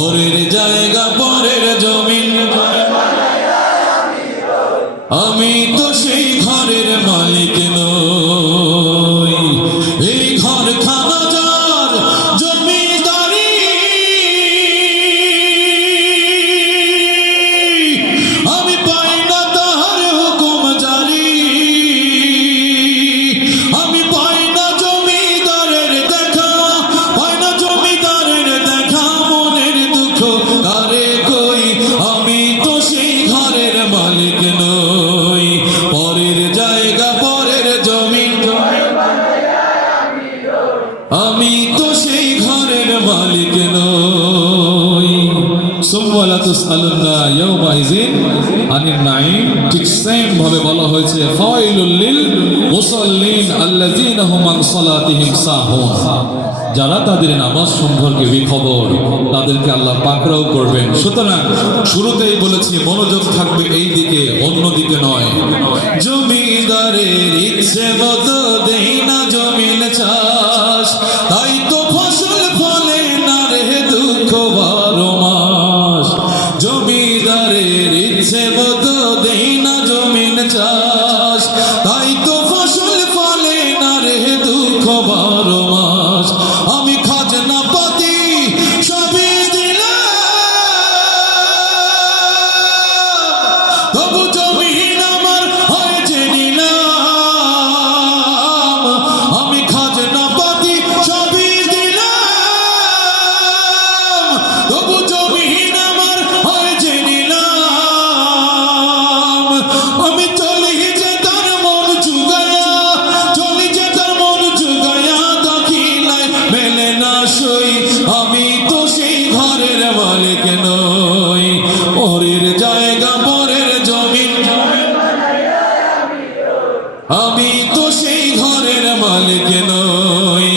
পরের জায়গা পরের জমিন, আমি তো সেই ঘরের মালিক নই। এই ঘর খানা যার জমিদারি, আমি পাই না তাহার হুকুম জারি। আমি পাই না জমিদারের দেখা, পাই না জমিদারের দেখা, মনের দুঃখ কারে কই, আমি তো সেই ঘরের মালিক নই। পরের জায়গা পরের জমিন, আমি তো সেই ঘরের মালিক নই। সুম্মা লা তুসআলুন্না ইয়াওমাইযিন আনিন নাঈম। ঠিক সেম ভাবে বলা হয়েছে ফাওয়াইলুল লিল মুসাল্লিন আল্লাযীনা হুম আন সালাতিহিম সাহুন। যারা তাদের নামাজ সম্পর্কে বিখবর, তাদেরকে আল্লাহ পাকড়াও করবেন। সুতরাং শুরুতেই বলেছি মনোযোগ থাকবে এই দিকে, অন্য দিকে নয়। জমিদারের ইচ্ছে মতো দেই না জমিন চাষ, তাই তো ফসল ফলে না রে দুঃখ 12 মাস। জমিদারের ইচ্ছে মতো দেই না জমিন চাষ, তাই তো ফসল ফলে না রে দুঃখ 12 মাস। আমি খাজনা পাতি সবই দিলাম, তবু জমিন আমার হয়েছে নিলাম। আমি খাজনা পাতি সবই দিলাম, তবু জমিন আমার হয়েছে নিলাম। আমি চলি যে তার মন জুগায়া, চলি যে তার মন জুগায়া, দখিলায় মেলে না সই, আমি তো সেই ঘরের মালিক নই। পরের জায়গা পরের জমিন, আমি তো সেই ঘরের মালিক নই।